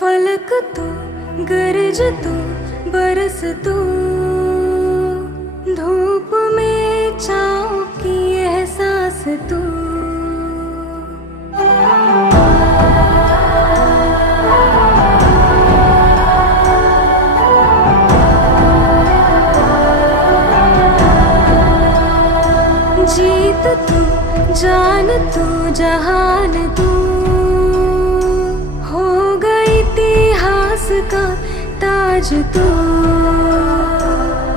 फलक तू, गरज तू, बरस तू, धूप में छाँव की एहसास तू। जीत तू, जान तू, जहान तू, हो गई इतिहास का ताज तू।